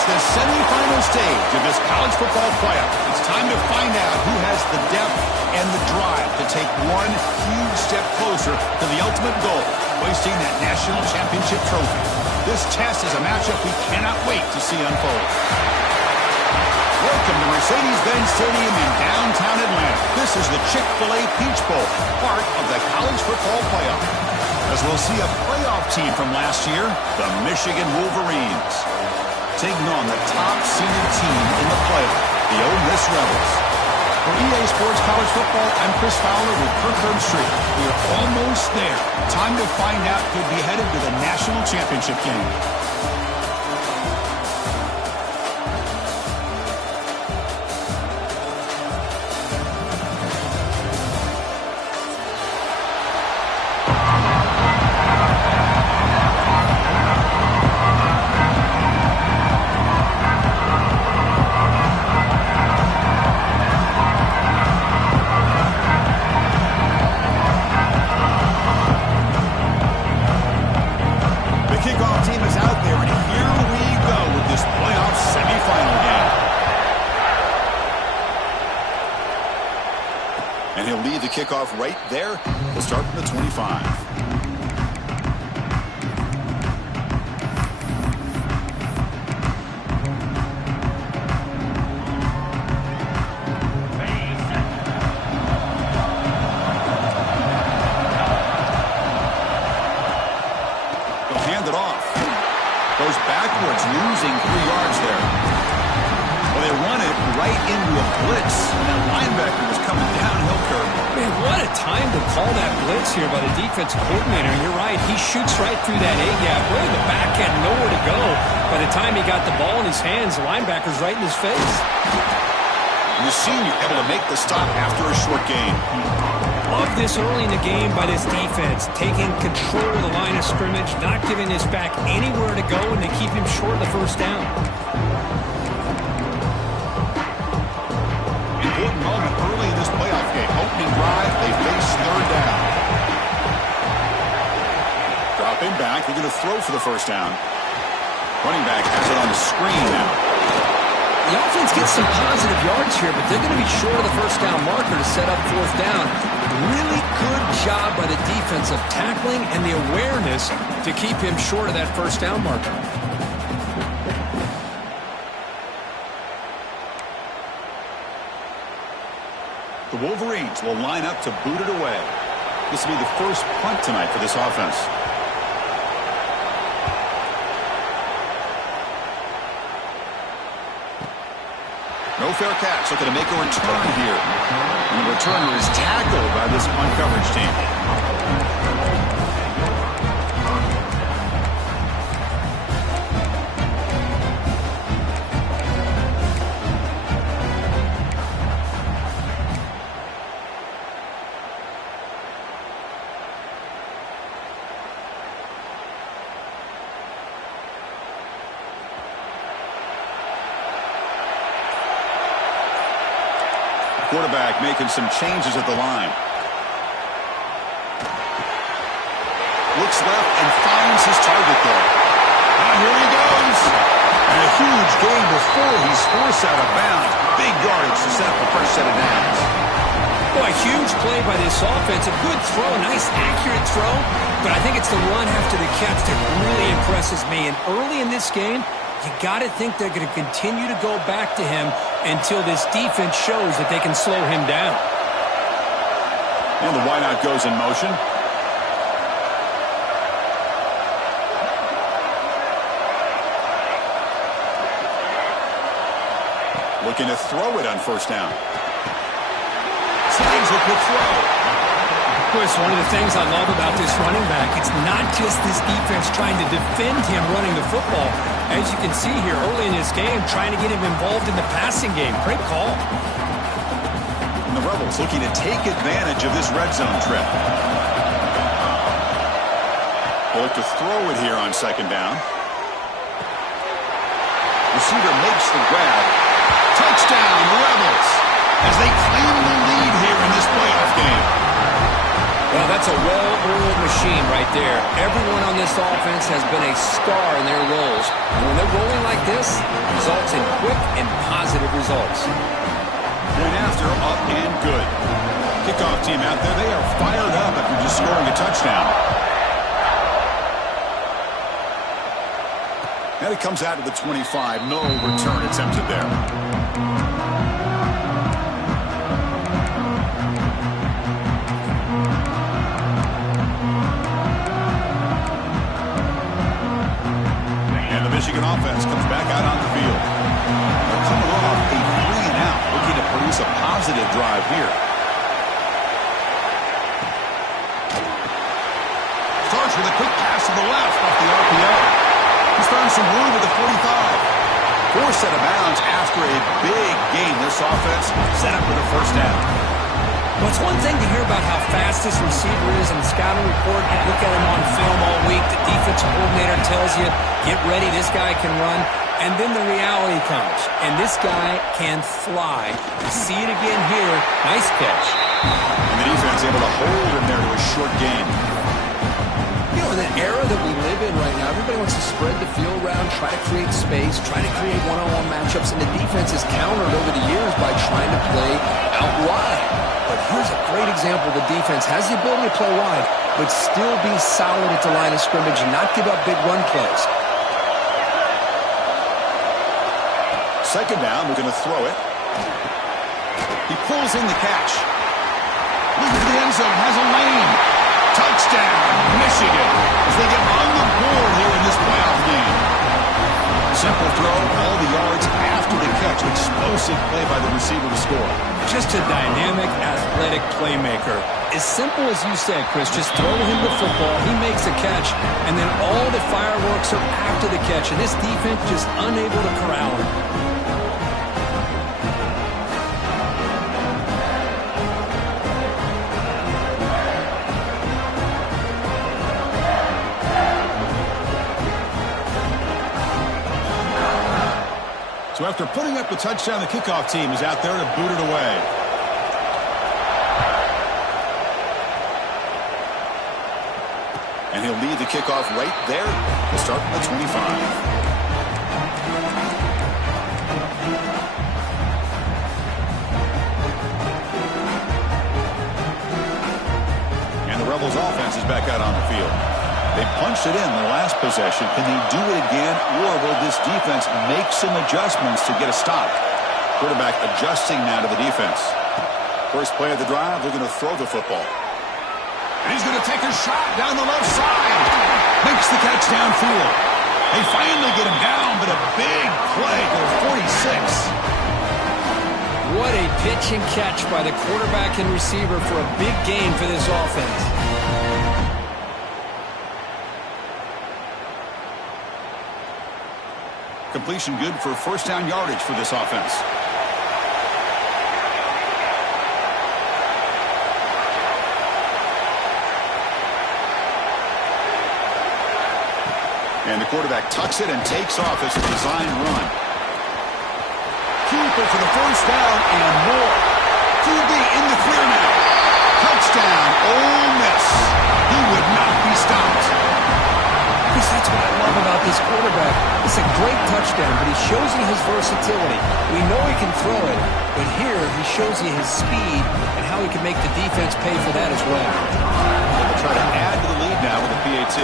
The semifinal stage of this college football playoff. It's time to find out who has the depth and the drive to take one huge step closer to the ultimate goal, hoisting that national championship trophy. This test is a matchup we cannot wait to see unfold. Welcome to Mercedes-Benz Stadium in downtown Atlanta. This is the Chick-fil-A Peach Bowl, part of the college football playoff. As we'll see a playoff team from last year, the Michigan Wolverines, taking on the top-seeded team in the playoff, the Ole Miss Rebels. For EA Sports College Football, I'm Chris Fowler with Kirk Herbstreit. We are almost there. Time to find out who'll be headed to the national championship game. And he'll lead the kickoff right there. He'll start from the 25. He'll hand it off. Goes backwards, losing 3 yards there. Well, they run it right into a blitz, and that linebacker was coming downhill curve. Man, what a time to call that blitz here by the defensive coordinator. And you're right, he shoots right through that A-gap. Really, the back had nowhere to go. By the time he got the ball in his hands, the linebacker's right in his face. And the senior able to make the stop after a short gain. Love this early in the game by this defense, taking control of the line of scrimmage, not giving his back anywhere to go, and they keep him short of the first down. Important moment early in this playoff game. Opening drive, they face third down. Dropping back, they're going to throw for the first down. Running back has it on the screen now. The offense gets some positive yards here, but they're going to be short of the first down marker to set up fourth down. Really good job by the defense of tackling and the awareness to keep him short of that first down marker. The Wolverines will line up to boot it away. This will be the first punt tonight for this offense. No fair catch. Looking to make a return here. And the returner is tackled by this punt coverage team. quarterback making some changes at the line. Looks left and finds his target there. And here he goes. And a huge gain before he's forced out of bounds. Big yardage to set up the first set of downs. Boy, huge play by this offense. A good throw, a nice accurate throw. But I think it's the run after the catch that really impresses me. And early in this game, you got to think they're going to continue to go back to him until this defense shows that they can slow him down. And the wideout goes in motion. Looking to throw it on first down. Slides a quick throw. Of course, one of the things I love about this running back, it's not just this defense trying to defend him running the football. As you can see here early in this game, trying to get him involved in the passing game. Great call. And the Rebels looking to take advantage of this red zone trip. They'll look to throw it here on second down. Receiver makes the grab. Touchdown, Rebels, as they claim the lead here in this playoff game. Well, that's a well-oiled machine right there. Everyone on this offense has been a star in their roles. And when they're rolling like this, it results in quick and positive results. Point after, up and good. Kickoff team out there, they are fired up after just scoring a touchdown. And it comes out to the 25. No return attempted there. And the Michigan offense comes back out on the field. They're coming off a 3-and-out, looking to produce a positive drive here. Starts with a quick pass to the left off the RPO. He's found some room at the 45. Forced out of bounds after a big game. This offense set up with a first down. Well, it's one thing to hear about how fast this receiver is in the scouting report. You look at him on film all week. The defensive coordinator tells you, get ready, this guy can run. And then the reality comes. And this guy can fly. You see it again here. Nice catch. And the defense able to hold him there to a short gain. You know, in the era that we live in right now, everybody wants to spread the field around, try to create space, try to create one-on-one matchups, and the defense is countered over the years by trying to play out wide. But here's a great example. The defense has the ability to play wide, but still be solid at the line of scrimmage and not give up big run plays. Second down, we're going to throw it. He pulls in the catch. Leads to the end zone, has a lane. Touchdown, Michigan, as they get on the board here in this playoff game. Simple throw, all the yards after the catch. Explosive play by the receiver to score. Just a dynamic, athletic playmaker. As simple as you said, Chris, just throw him the football, he makes a catch, and then all the fireworks are after the catch, and this defense just unable to corral him. So after putting up the touchdown, the kickoff team is out there to boot it away. And he'll lead the kickoff right there. We'll start from the 25. And the Rebels offense is back out on the field. They punched it in the last possession. Can they do it again, or will this defense make some adjustments to get a stop? Quarterback adjusting now to the defense. First play of the drive, they're going to throw the football. And he's going to take a shot down the left side. Makes the catch downfield. They finally get him down, but a big play to the 46. What a pitch and catch by the quarterback and receiver for a big gain for this offense. Completion good for first down yardage for this offense. And the quarterback tucks it and takes off. It's a design run. Keeper for the first down and more. Fool me, in the clear now. Touchdown, Ole Miss. He would not be stopped. That's what I love about this quarterback. It's a great touchdown, but he shows you his versatility. We know he can throw it, but here he shows you his speed and how he can make the defense pay for that as well. They'll try to add to the lead now with a PAT.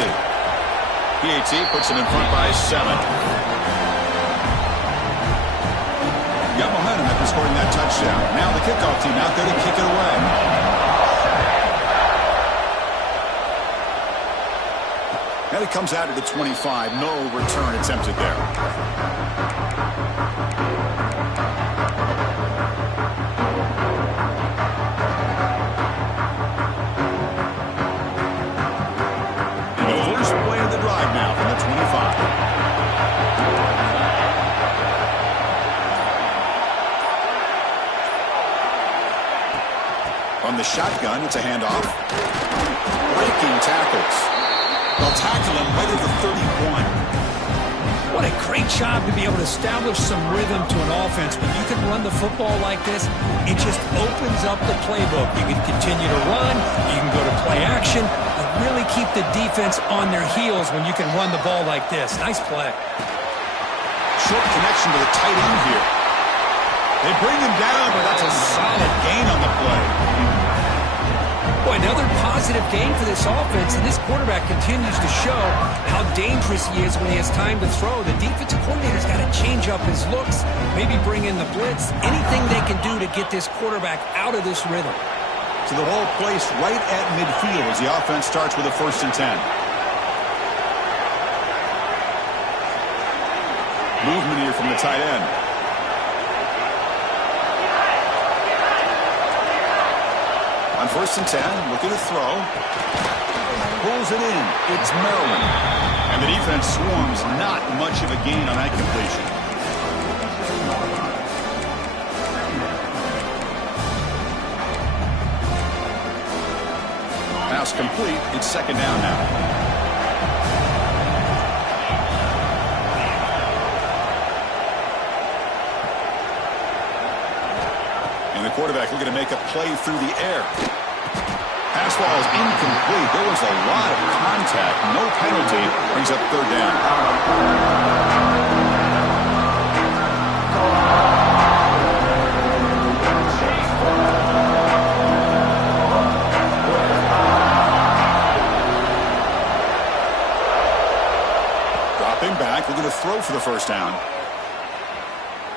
PAT puts him in front by 7. Got momentum after scoring that touchdown. Now the kickoff team out there to kick it away. And it comes out at the 25. No return attempted there. The first play of the drive now from the 25. From the shotgun, it's a handoff. Breaking tackles. They'll tackle him right at the 31. What a great job to be able to establish some rhythm to an offense. When you can run the football like this, it just opens up the playbook. You can continue to run, you can go to play action, and really keep the defense on their heels when you can run the ball like this. Nice play. Short connection to the tight end here. They bring him down, but that's a solid gain on the play. Boy, another positive game for this offense, and this quarterback continues to show how dangerous he is when he has time to throw. The defensive coordinator's got to change up his looks, maybe bring in the blitz, anything they can do to get this quarterback out of this rhythm. So the ball placed right at midfield as the offense starts with a 1st and 10. Movement here from the tight end. On 1st and 10, looking to throw. Pulls it in. It's Maryland. And the defense swarms. Not much of a gain on that completion. Pass complete. It's 2nd down now. And the quarterback looking to make a play through the air. Pass ball is incomplete. There was a lot of contact. No penalty. Brings up 3rd down. Dropping back. Looking to throw for the 1st down.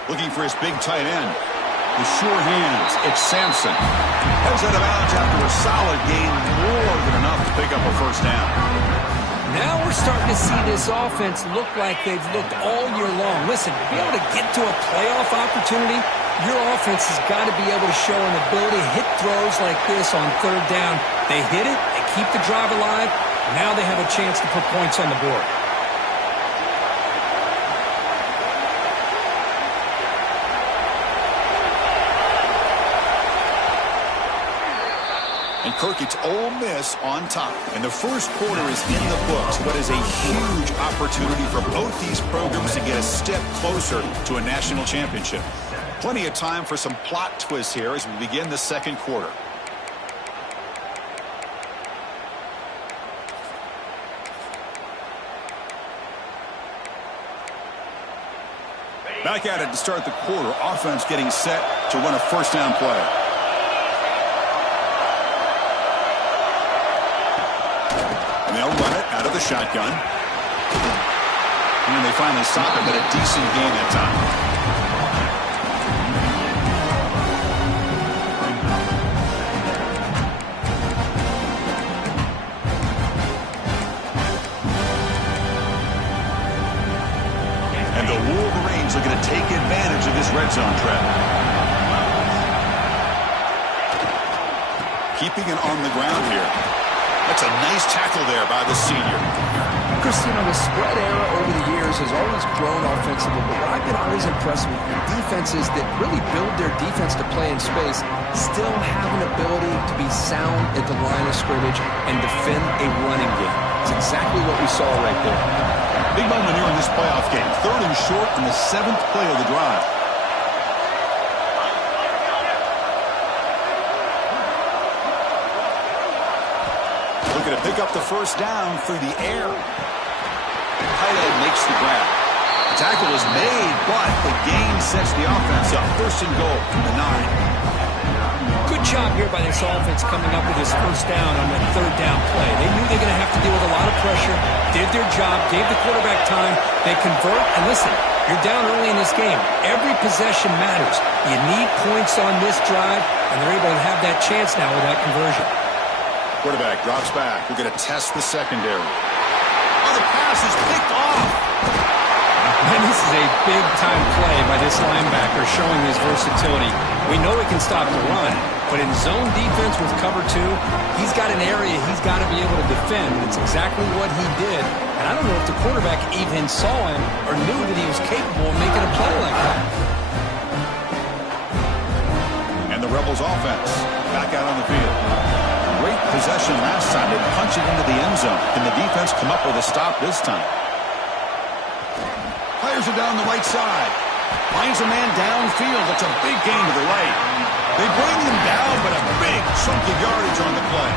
Looking for his big tight end. With sure hands, it's Sampson. Heads out of bounds after a solid game, more than enough to pick up a 1st down. Now we're starting to see this offense look like they've looked all year long. Listen, to be able to get to a playoff opportunity, your offense has got to be able to show an ability to hit throws like this on 3rd down. They hit it, they keep the drive alive, now they have a chance to put points on the board. And Kirk, it's Ole Miss on top. And the first quarter is in the books. What is a huge opportunity for both these programs to get a step closer to a national championship. Plenty of time for some plot twists here as we begin the 2nd quarter. Back at it to start the quarter. Offense getting set to run a 1st down play. And they'll run it out of the shotgun. And they finally stop it, but a decent gain that time. And the Wolverines looking to take advantage of this red zone trap. Keeping it on the ground here. That's a nice tackle there by the senior. Chris, you know, the spread era over the years has always grown offensively, but what I've been always impressed with defenses that really build their defense to play in space still have an ability to be sound at the line of scrimmage and defend a running game. It's exactly what we saw right there. Big moment here in this playoff game. 3rd and short in the 7th play of the drive. Looking to pick up the first down through the air. Tight end makes the grab. The tackle is made, but the gain sets the offense up. First and goal from the 9. Good job here by this offense coming up with this first down on that third down play. They knew they were going to have to deal with a lot of pressure, did their job, gave the quarterback time. They convert, and listen, you're down early in this game. Every possession matters. You need points on this drive, and they're able to have that chance now with that conversion. Quarterback drops back. We're going to test the secondary. Oh, the pass is picked off. And this is a big-time play by this linebacker showing his versatility. We know he can stop the run, but in zone defense with cover 2, he's got an area he's got to be able to defend. It's exactly what he did. And I don't know if the quarterback even saw him or knew that he was capable of making a play like that. And the Rebels offense back out on the field. Great possession last time. They punch it into the end zone. Can the defense come up with a stop this time? Players are down the right side. Finds a man downfield. That's a big gain to the right. They bring him down, but a big chunk of yardage on the play.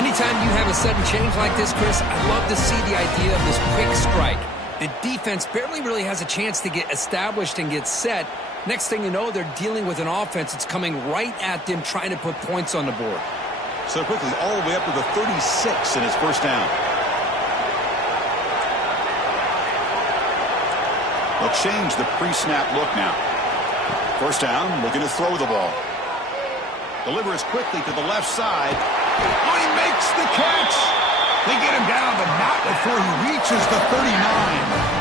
Anytime you have a sudden change like this, Chris, I'd love to see the idea of this quick strike. The defense barely really has a chance to get established and get set. Next thing you know, they're dealing with an offense that's coming right at them, trying to put points on the board. So quickly, all the way up to the 36 in his first down. They'll change the pre-snap look now. First down, looking to throw the ball. Delivers quickly to the left side. Oh, he makes the catch. They get him down, but not before he reaches the 39.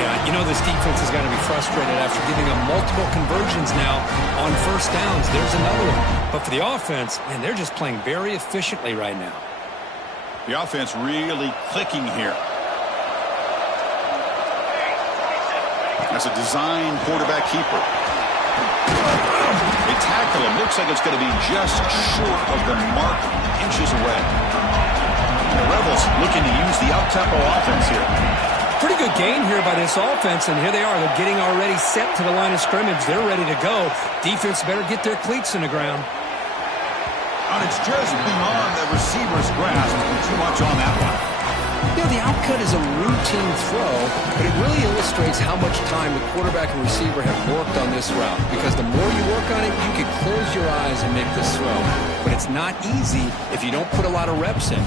Yeah, you know this defense has got to be frustrated after giving them multiple conversions now on first downs. There's another one. But for the offense, man, they're just playing very efficiently right now. The offense really clicking here. That's a design quarterback keeper. They tackle him. Looks like it's going to be just short of the mark, inches away. The Rebels looking to use the up-tempo offense here. Pretty good gain here by this offense, and here they are. They're getting already set to the line of scrimmage. They're ready to go. Defense better get their cleats in the ground. And it's just beyond the receiver's grasp. Too much on that one. You know, the outcut is a routine throw, but it really illustrates how much time the quarterback and receiver have worked on this route. Because the more you work on it, you can close your eyes and make this throw. But it's not easy if you don't put a lot of reps in.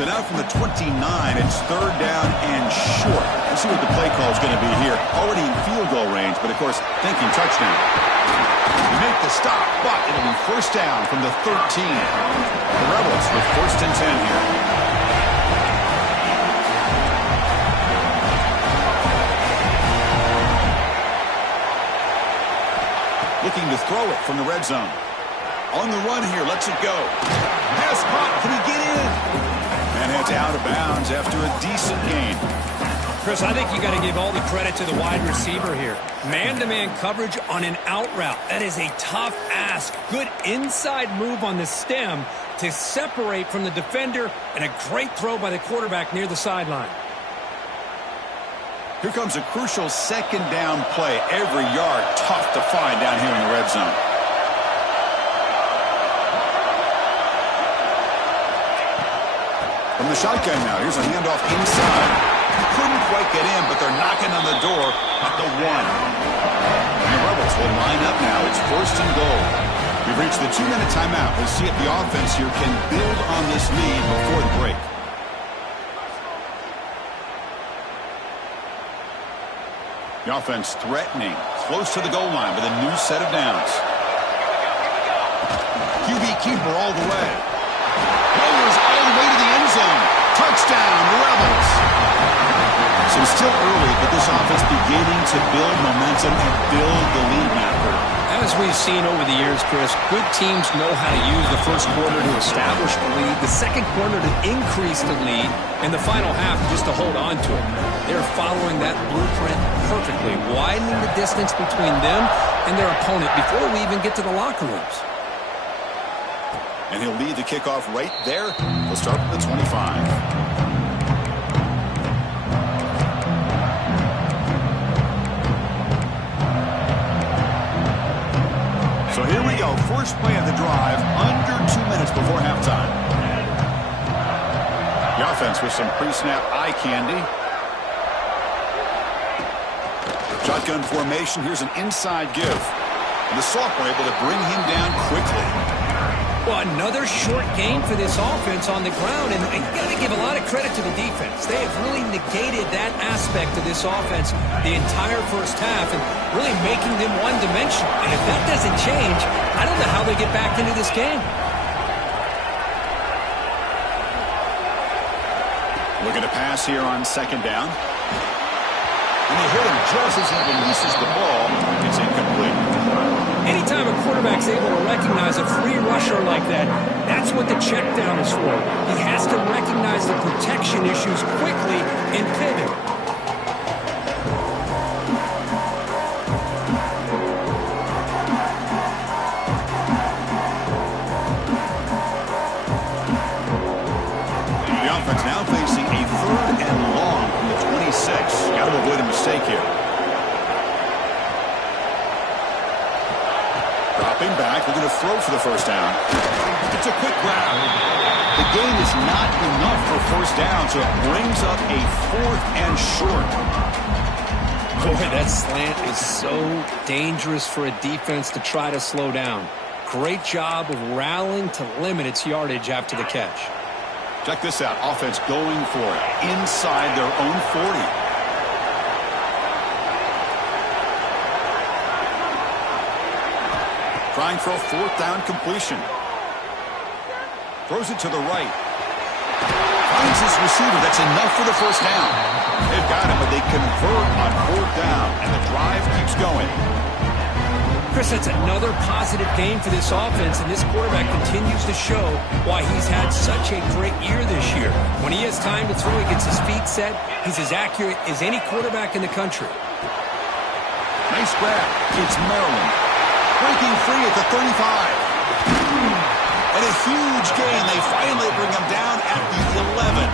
So now from the 29, it's third down and short. Let's see what the play call is going to be here. Already in field goal range, but of course, thinking touchdown. You make the stop, but it'll be first down from the 13. The Rebels with first and 10 here. Looking to throw it from the red zone. On the run here, lets it go. Pass caught, can he get in? And it's out of bounds after a decent gain. Chris, I think you got to give all the credit to the wide receiver here. Man-to-man coverage on an out route. That is a tough ask. Good inside move on the stem to separate from the defender, and a great throw by the quarterback near the sideline. Here comes a crucial second down play. Every yard tough to find down here in the red zone. From the shotgun now, here's a handoff inside. Couldn't quite get in, but they're knocking on the door at the 1. And the Rebels will line up now. It's first and goal. We've reached the 2-minute timeout. We'll see if the offense here can build on this lead before the break. The offense threatening, close to the goal line with a new set of downs. QB keeper all the way. Lowers all the way to the end zone. Touchdown, Rebels. So it's still early, but this offense beginning to build momentum and build the lead mapper. As we've seen over the years, Chris, good teams know how to use the first quarter to establish the lead, the second quarter to increase the lead, and the final half just to hold on to it. They're following that blueprint perfectly, widening the distance between them and their opponent before we even get to the locker rooms. And he'll lead the kickoff right there. We'll start with the 25. we go. First play of the drive, under 2 minutes before halftime. The offense with some pre-snap eye candy. Shotgun formation. Here's an inside give. And the sophomore able to bring him down quickly. Well, another short gain for this offense on the ground, and you got to give a lot of credit to the defense. They have really negated that aspect of this offense the entire first half and really making them one-dimensional. And if that doesn't change, I don't know how they get back into this game. Looking to pass here on second down. And they hit him just as he releases the ball. It's incomplete. Anytime a quarterback's able to recognize a free rusher like that, that's what the check down is for. He has to recognize the protection issues quickly and pivot. The offense now facing a 3rd and long from the 26. Got to avoid a mistake here. Dropping back, looking to throw for the first down. It's a quick grab. The gain is not enough for first down, so it brings up a 4th and short. Boy, that slant is so dangerous for a defense to try to slow down. Great job of rallying to limit its yardage after the catch. Check this out. Offense going for it inside their own 40. Trying for a 4th down completion. Throws it to the right. Finds his receiver. That's enough for the first down. They've got him, but they convert on 4th down, and the drive keeps going. Chris, that's another positive game for this offense, and this quarterback continues to show why he's had such a great year this year. When he has time to throw, he gets his feet set. He's as accurate as any quarterback in the country. Nice grab. It's Maryland. Breaking free at the 35. And a huge gain. They finally bring him down at the 11.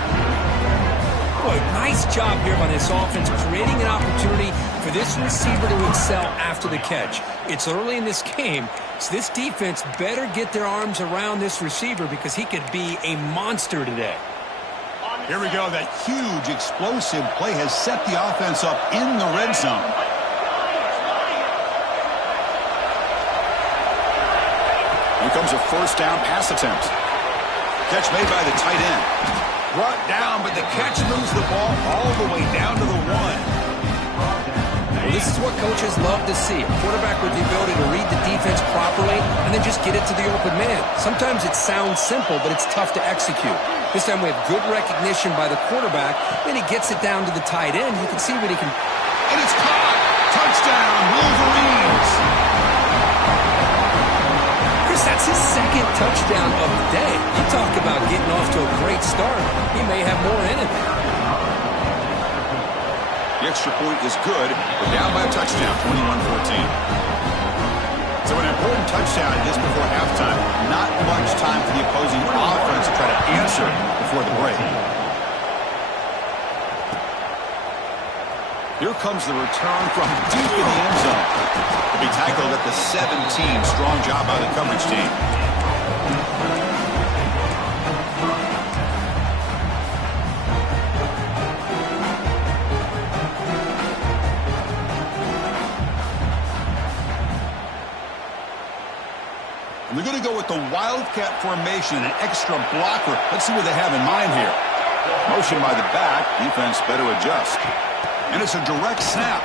Boy, nice job here by this offense, creating an opportunity for this receiver to excel after the catch. It's early in this game, so this defense better get their arms around this receiver because he could be a monster today. Here we go. That huge explosive play has set the offense up in the red zone. Here comes a first down pass attempt. Catch made by the tight end. Brought down, but the catch moves the ball all the way down to the 1. Well, this is what coaches love to see. A quarterback with the ability to read the defense properly and then just get it to the open man. Sometimes it sounds simple, but it's tough to execute. This time we have good recognition by the quarterback. Then he gets it down to the tight end. You can see what he can. And it's caught. Touchdown, Wolverines. That's his 2nd touchdown of the day. You talk about getting off to a great start. He may have more in it. The extra point is good. We're down by a touchdown, 21-14. So an important touchdown just before halftime. Not much time for the opposing offense to try to answer before the break. Here comes the return from deep in the end zone. To be tackled at the 17. Strong job by the coverage team. And they're going to go with the Wildcat formation, an extra blocker. Let's see what they have in mind here. Motion by the back. Defense better adjust. And it's a direct snap.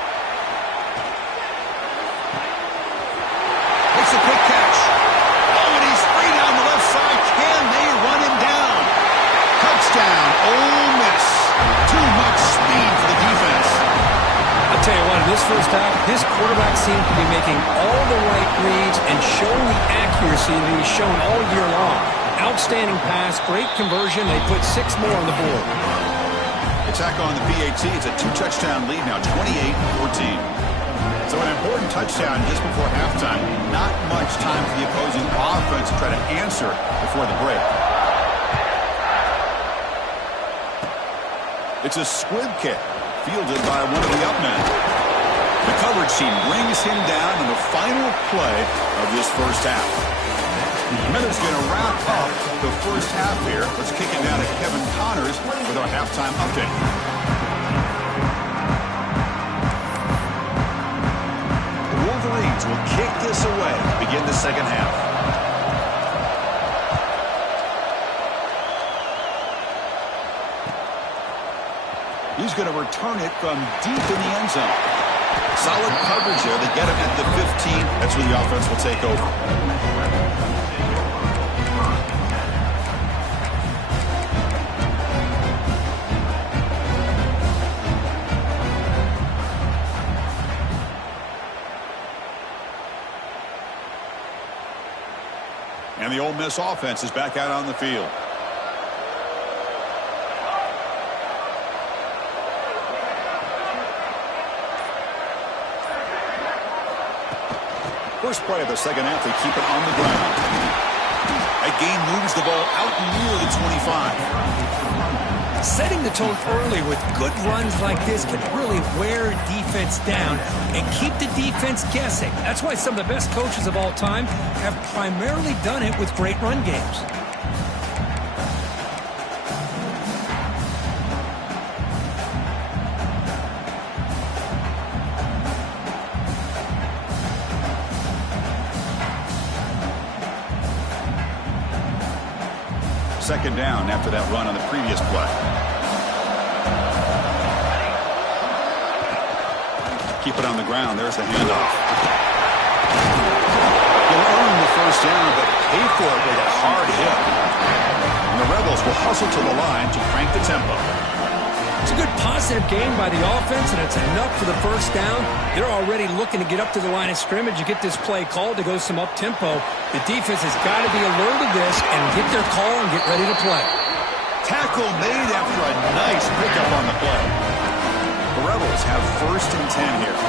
It's a quick catch. Oh, and he's free down the left side. Can they run him down? Touchdown, Ole Miss. Too much speed for the defense. I'll tell you what, in this first half, this quarterback seems to be making all the right reads and showing the accuracy that he's shown all year long. Outstanding pass, great conversion. They put 6 more on the board. Attack on the PAT. It's a 2-touchdown lead now, 28-14. So an important touchdown just before halftime. Not much time for the opposing offense to try to answer before the break. It's a squib kick fielded by one of the up men. The coverage team brings him down in the final play of this first half. Heather's going to wrap up the first half here. Let's kick it down to Kevin Connors with our halftime update. The Wolverines will kick this away to begin the second half. He's going to return it from deep in the end zone. Solid coverage there. They get him at the 15. That's where the offense will take over. And the Ole Miss offense is back out on the field. First play of the second half, they keep it on the ground. That gain moves the ball out near the 25. Setting the tone early with good runs like this can really wear defense down and keep the defense guessing. That's why some of the best coaches of all time have primarily done it with great run games. Second down after that run on the previous play. Keep it on the ground. There's the handoff. He'll earn the first down, but pay for it with a hard hit. And the Rebels will hustle to the line to crank the tempo. It's a good positive game by the offense, and it's enough for the first down. They're already looking to get up to the line of scrimmage. You get this play called to go some up-tempo. The defense has got to be alert of this and get their call and get ready to play. Tackle made after a nice pickup on the play. The Rebels have first and 10 here.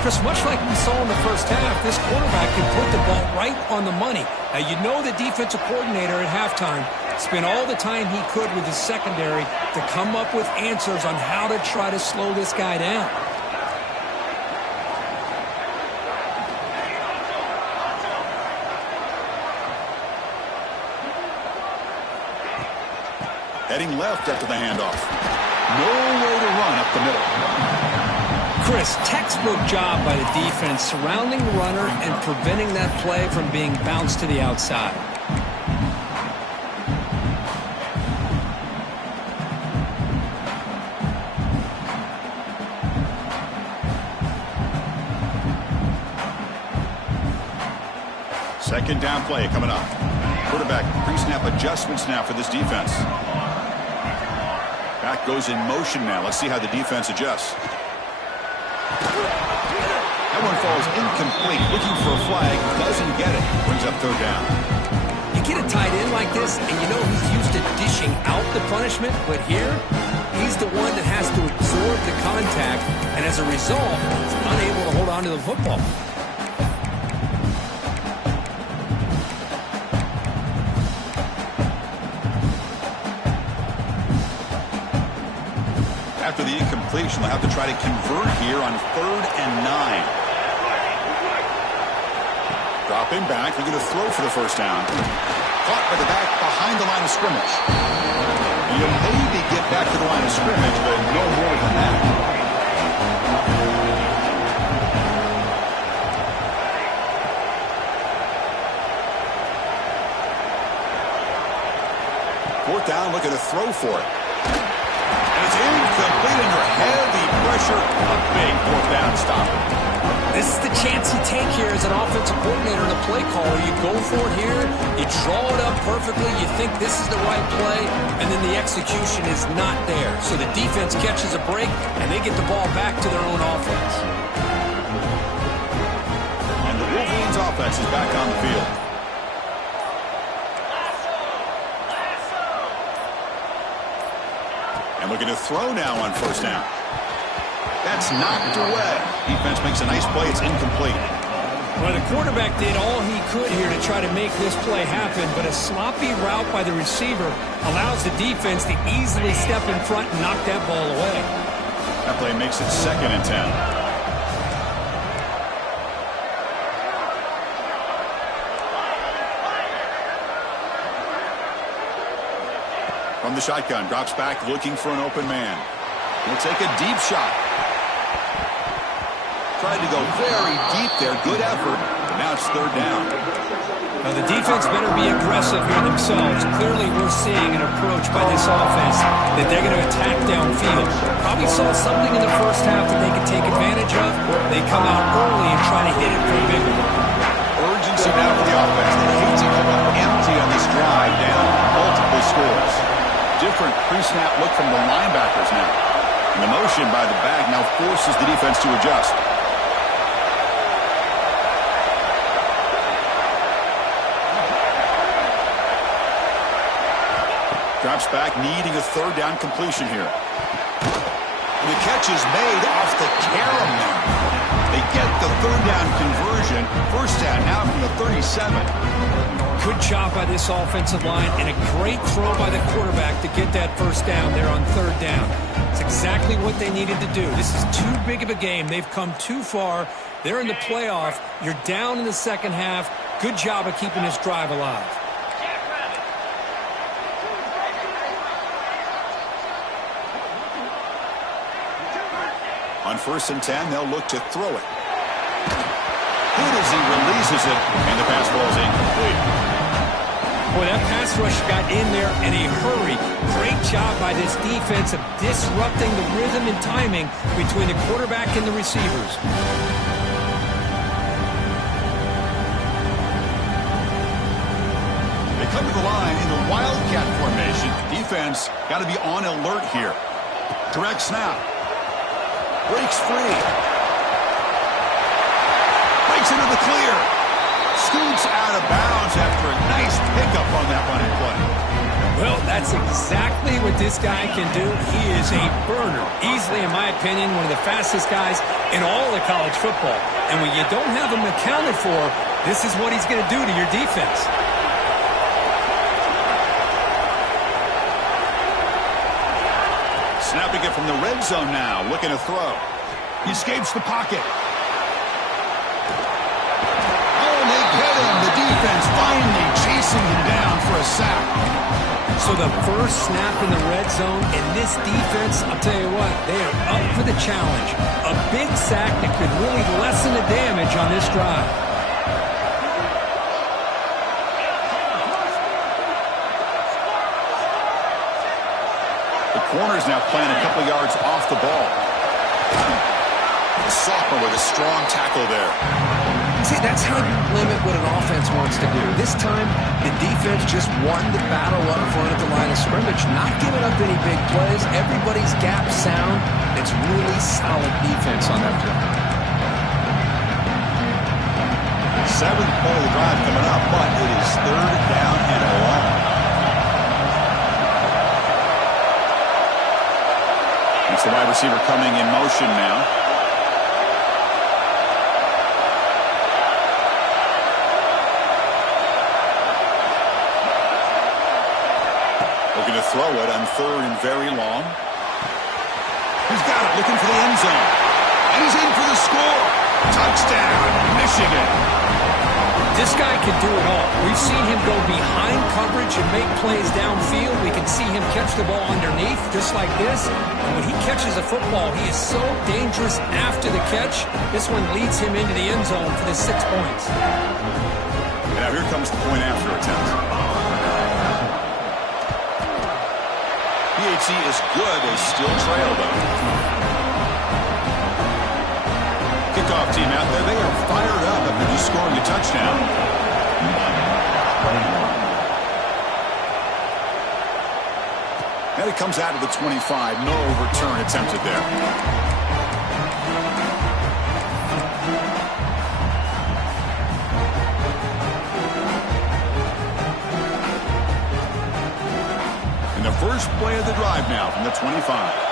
Chris, much like we saw in the first half, this quarterback can put the ball right on the money. Now, you know the defensive coordinator at halftime spent all the time he could with his secondary to come up with answers on how to try to slow this guy down. Heading left after the handoff. No way to run up the middle. Chris, textbook job by the defense surrounding the runner and preventing that play from being bounced to the outside. Second down play coming up. Quarterback pre-snap adjustments now for this defense. Back goes in motion now. Let's see how the defense adjusts. That one falls incomplete. Looking for a flag. Doesn't get it. Brings up third down. You get a tight end like this, and you know he's used to dishing out the punishment, but here, he's the one that has to absorb the contact, and as a result, he's unable to hold on to the football. After the incompletion, they'll have to try to convert here on 3rd and 9. Dropping back, looking to throw for the first down. Caught by the back behind the line of scrimmage. You maybe get back to the line of scrimmage, but no more than that. Fourth down, looking to throw for it. Incomplete under heavy pressure. A big fourth down stop. This is the chance you take here as an offensive coordinator and a play caller. You go for it here, you draw it up perfectly, you think this is the right play, and then the execution is not there. So the defense catches a break, and they get the ball back to their own offense. And the Wolverines offense is back on the field. And looking to throw now on first down. That's knocked away. Defense makes a nice play. It's incomplete. Well, the quarterback did all he could here to try to make this play happen, but a sloppy route by the receiver allows the defense to easily step in front and knock that ball away. That play makes it 2nd and 10. From the shotgun, drops back looking for an open man. He'll take a deep shot. Tried to go very deep there. Good effort. But now it's third down. Now the defense better be aggressive here themselves. Clearly we're seeing an approach by this offense that they're going to attack downfield. Probably saw something in the first half that they could take advantage of. They come out early and try to hit it for a big one. Urgency now for the offense. They hate to come up empty on this drive, down multiple scores. Different pre-snap look from the linebackers now. And the motion by the back now forces the defense to adjust. Drops back, needing a third down completion here. And the catch is made off the carom there. They get the third down conversion. First down now from the 37. Good job by this offensive line and a great throw by the quarterback to get that first down there on third down. It's exactly what they needed to do. This is too big of a game. They've come too far. They're in the playoff. You're down in the second half. Good job of keeping this drive alive. On 1st and 10, they'll look to throw it. Good as he releases it, and the pass falls incomplete. Boy, that pass rush got in there in a hurry. Great job by this defense of disrupting the rhythm and timing between the quarterback and the receivers. They come to the line in the wildcat formation. Defense got to be on alert here. Direct snap. Breaks free. Breaks into the clear. Scoots out of bounds after a nice pickup on that running play. Well, that's exactly what this guy can do. He is a burner. Easily, in my opinion, one of the fastest guys in all of college football. And when you don't have him accounted for, this is what he's going to do to your defense. Snapping it from the red zone now, looking to throw. He escapes the pocket. Oh, and they get him. The defense finally chasing him down for a sack. So the first snap in the red zone, and this defense, I'll tell you what, they are up for the challenge. A big sack that could really lessen the damage on this drive. Corner's now playing a couple yards off the ball. The sophomore with a strong tackle there. See, that's how you limit what an offense wants to do. This time, the defense just won the battle up front at the line of scrimmage, not giving up any big plays. Everybody's gap sound. It's really solid defense on that play. 7th play of the drive coming up, but it is third down and long. It's the wide receiver coming in motion now. Looking to throw it on 3rd and very long. He's got it, looking for the end zone. And he's in for the score. Touchdown, Michigan. This guy can do it all. We've seen him go behind coverage and make plays downfield. We can see him catch the ball underneath, just like this. And when he catches a football, he is so dangerous after the catch. This one leads him into the end zone for the 6 points. Now here comes the point after attempt. PHC is good. They still trail, though. Kickoff team out there. They are fired up after just scoring a touchdown. And it comes out of the 25. No return attempted there. And the first play of the drive now from the 25.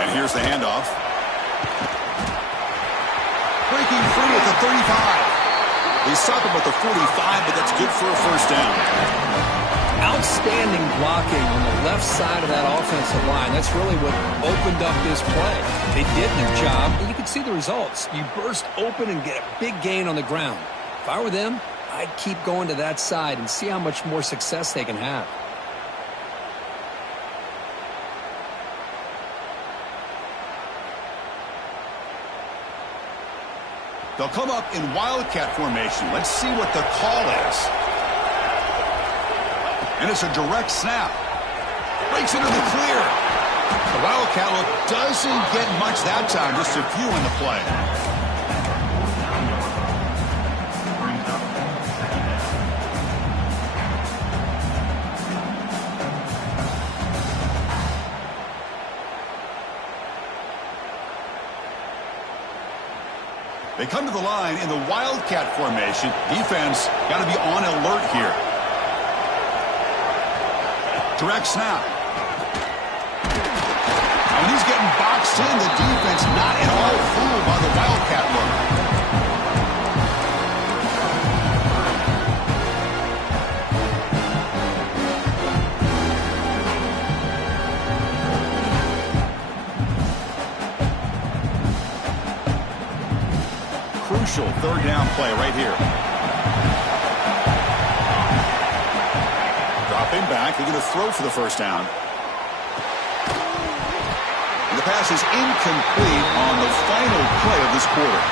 And here's the handoff. Breaking free at the 35. They stop him at the 45, but that's good for a first down. Outstanding blocking on the left side of that offensive line. That's really what opened up this play. They did their job, and you can see the results. You burst open and get a big gain on the ground. If I were them, I'd keep going to that side and see how much more success they can have. They'll come up in wildcat formation. Let's see what the call is. And it's a direct snap. Breaks into the clear. The wildcat look doesn't get much that time. Just a few in the play. They come to the line in the wildcat formation. Defense got to be on alert here. Direct snap. And when he's getting boxed in, the defense not at all fooled by the wildcat look. Crucial third down play right here. Dropping back, they're going to throw for the first down. And the pass is incomplete on the final play of this quarter.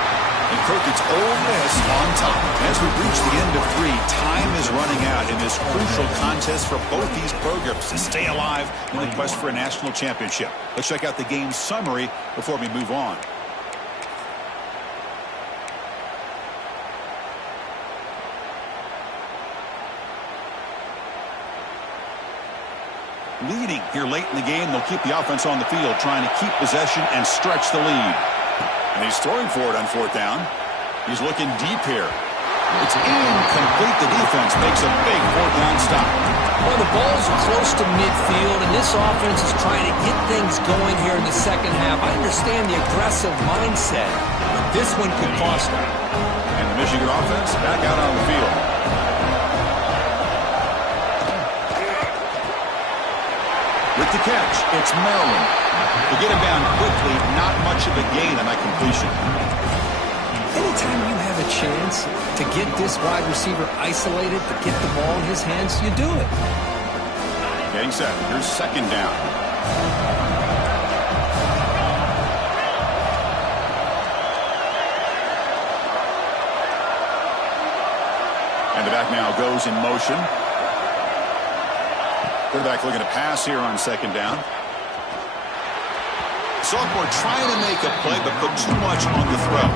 And Kirk, it's Ole Miss on top. As we reach the end of 3, time is running out in this crucial contest for both these programs to stay alive in the quest for a national championship. Let's check out the game summary before we move on. Leading here late in the game, they'll keep the offense on the field, trying to keep possession and stretch the lead. And he's throwing for it on fourth down. He's looking deep here. It's incomplete. The defense makes a big fourth down stop. Well, the ball's close to midfield, and this offense is trying to get things going here in the second half. I understand the aggressive mindset, but this one could cost them. And the Michigan offense back out on the field. With the catch, it's Maryland. They get him down quickly, not much of a gain on that completion. Anytime you have a chance to get this wide receiver isolated, to get the ball in his hands, you do it. Getting set. Here's second down. And the back now goes in motion. Quarterback looking to pass here on second down. Sophomore trying to make a play, but put too much on the throw.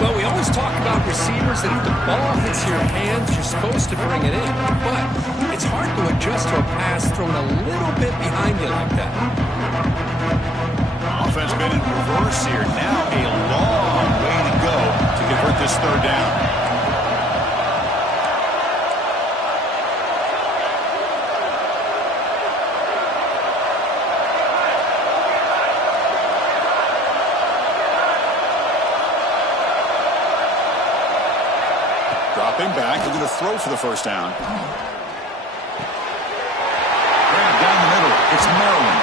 Well, we always talk about receivers that if the ball hits your hands, you're supposed to bring it in. But it's hard to adjust to a pass thrown a little bit behind you like that. Offense been in reverse here. Now a long way to go to convert this third down. Dropping back, they're going to throw for the first down. Grab down the middle, it's Maryland.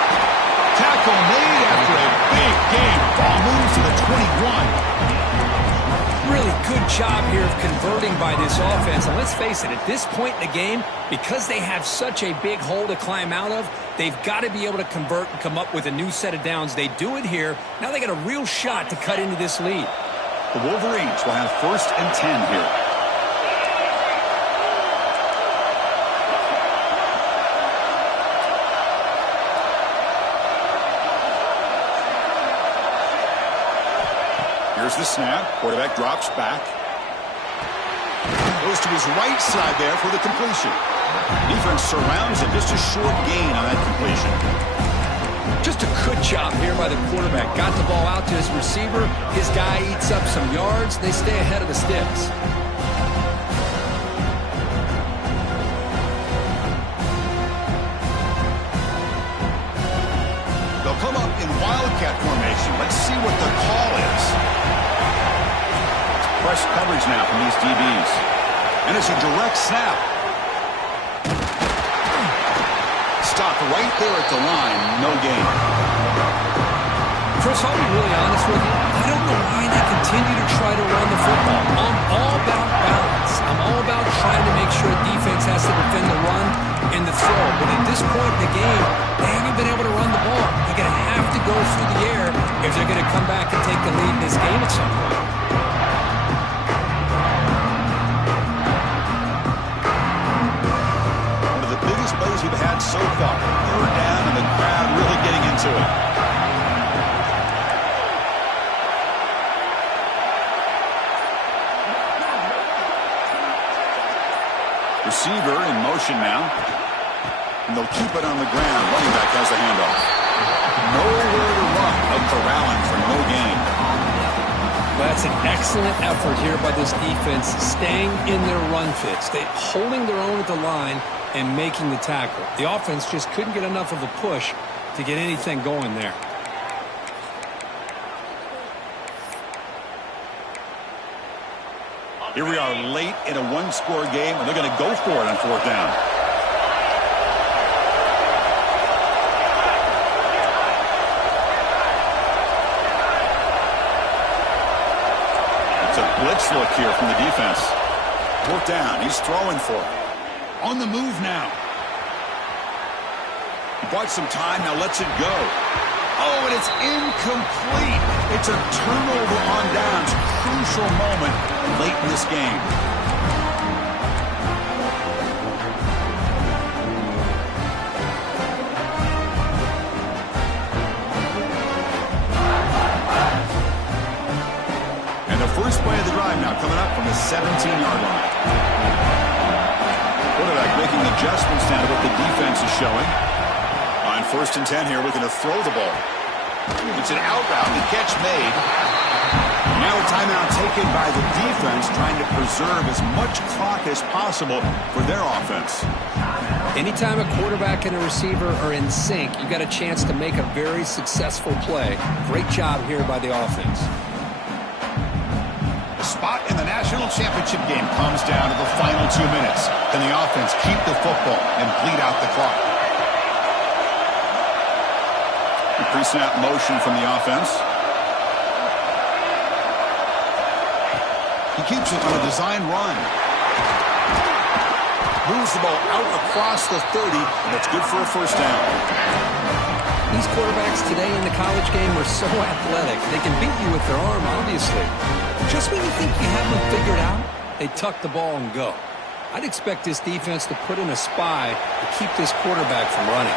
Tackle made after a big game. Ball moves to the 21. Really good job here of converting by this offense. And let's face it, at this point in the game, because they have such a big hole to climb out of, they've got to be able to convert and come up with a new set of downs. They do it here. Now they got a real shot to cut into this lead. The Wolverines will have 1st and 10 here. Here's the snap. Quarterback drops back. Goes to his right side there for the completion. Defense surrounds him. Just a short gain on that completion. Just a good job here by the quarterback. Got the ball out to his receiver. His guy eats up some yards. They stay ahead of the sticks. They'll come up in wildcat formation. Let's see what the call is. Press coverage now from these DBs. And it's a direct snap. Stopped right there at the line. No gain. Chris, I'll be really honest with you. I don't know why they continue to try to run the football. I'm all about balance. I'm all about this game at some point. One of the biggest plays we've had so far. Third down and the crowd really getting into it. Receiver in motion now. And they'll keep it on the ground. Running back has the handoff. Nowhere to run. A corralling for no gain. Well, that's an excellent effort here by this defense, staying in their run fit, holding their own at the line and making the tackle. The offense just couldn't get enough of a push to get anything going there. Here we are late in a one-score game, and they're going to go for it on fourth down. It's a blitz look here from the defense. Fourth down, he's throwing for it. On the move now. He bought some time, now lets it go. Oh, and it's incomplete. It's a turnover on downs. Crucial moment late in this game. And the first play of the drive now coming up from the 17-yard line. Quarterback making adjustments now to what the defense is showing. On 1st and 10 here, looking to throw the ball. It's an out route, the catch made. Now a timeout taken by the defense, trying to preserve as much clock as possible for their offense. Anytime a quarterback and a receiver are in sync, you've got a chance to make a very successful play. Great job here by the offense. The spot in the national championship game comes down to the final 2 minutes. Can the offense keep the football and bleed out the clock? Pre-snap motion from the offense. He keeps it on a design run. Moves the ball out across the 30, and that's good for a first down. These quarterbacks today in the college game are so athletic. They can beat you with their arm, obviously. Just when you think you have them figured out, they tuck the ball and go. I'd expect this defense to put in a spy to keep this quarterback from running.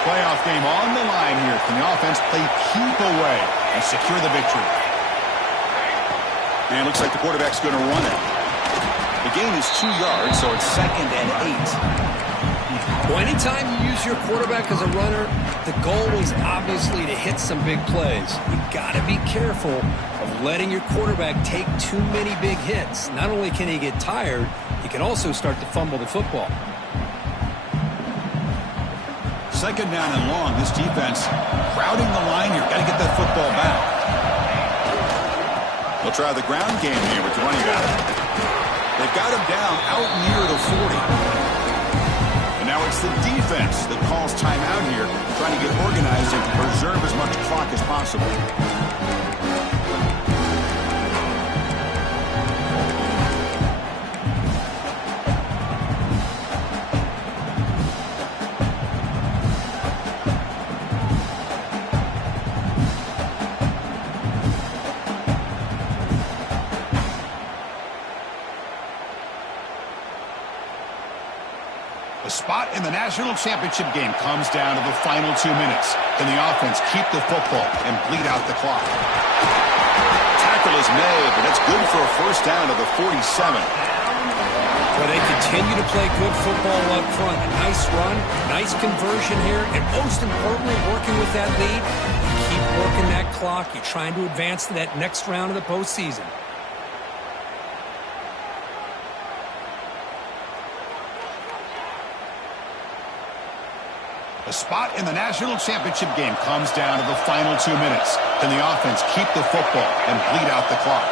Playoff game on the line here. Can the offense play keep away and secure the victory? And it looks like the quarterback's going to run it. The gain is 2 yards, so it's 2nd and 8. Well, anytime you use your quarterback as a runner, the goal is obviously to hit some big plays. You've got to be careful of letting your quarterback take too many big hits. Not only can he get tired, he can also start to fumble the football. 2nd down and long. This defense crowding the line here. Got to get that football back. They'll try the ground game here with the running back. They've got him down out near the 40. And now it's the defense that calls timeout here, trying to get organized and preserve as much clock as possible. The spot in the national championship game comes down to the final 2 minutes. Can the offense keep the football and bleed out the clock? Tackle is made, but that's good for a first down to the 47. Well, they continue to play good football up front. A nice run, nice conversion here, and most importantly, working with that lead, you keep working that clock. You're trying to advance to that next round of the postseason. The spot in the national championship game comes down to the final 2 minutes. Can the offense keep the football and bleed out the clock?